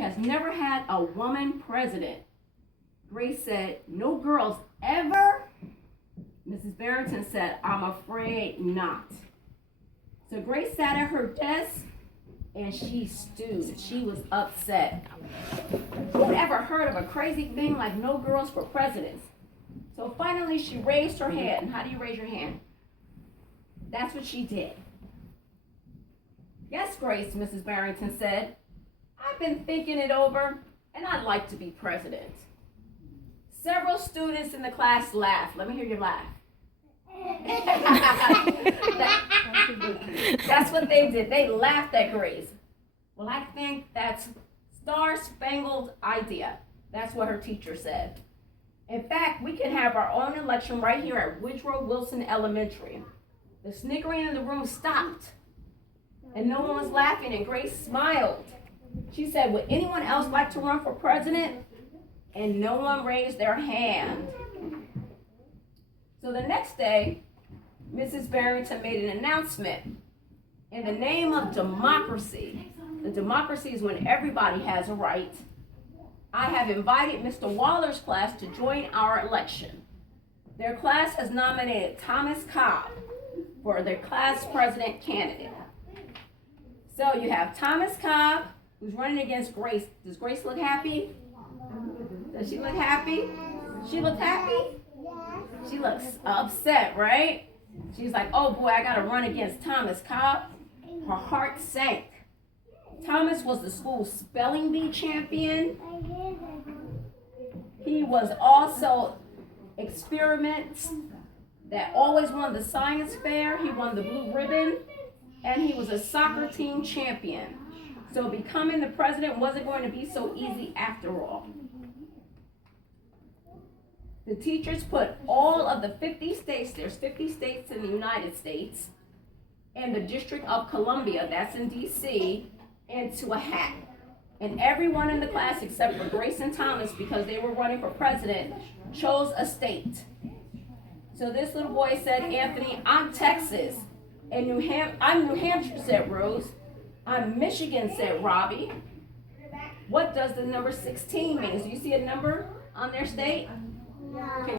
country has never had a woman president. Grace said, no girls ever? Mrs. Barrington said, I'm afraid not. So Grace sat at her desk and she stewed. She was upset. Who ever heard of a crazy thing like no girls for presidents? So finally she raised her hand. How do you raise your hand? That's what she did. Yes, Grace, Mrs. Barrington said. I've been thinking it over and I'd like to be president. Several students in the class laughed. Let me hear your laugh. That's what they did. They laughed at Grace. Well, I think that's star-spangled idea. That's what her teacher said. In fact, we can have our own election right here at Woodrow Wilson Elementary. The snickering in the room stopped, and no one was laughing, and Grace smiled. She said, would anyone else like to run for president? And no one raised their hand. So the next day, Mrs. Barrington made an announcement. In the name of democracy, the democracy is when everybody has a right, I have invited Mr. Waller's class to join our election. Their class has nominated Thomas Cobb for their class president candidate. So you have Thomas Cobb, who's running against Grace. Does Grace look happy? Does she look happy? She looks happy? She looks upset, right? She's like, oh boy, I gotta run against Thomas Cobb. Her heart sank. Thomas was the school's spelling bee champion. He was also experiments that always won the science fair. He won the blue ribbon, and he was a soccer team champion. So becoming the president wasn't going to be so easy after all. The teachers put all of the 50 states, there's 50 states in the United States, and the District of Columbia, that's in D.C., into a hat. And everyone in the class, except for Grace and Thomas, because they were running for president, chose a state. So this little boy said, Anthony, I'm Texas. And I'm New Hampshire, said Rose. I'm Michigan, said Robbie. What does the number 16 mean? Do you see a number on their state? No.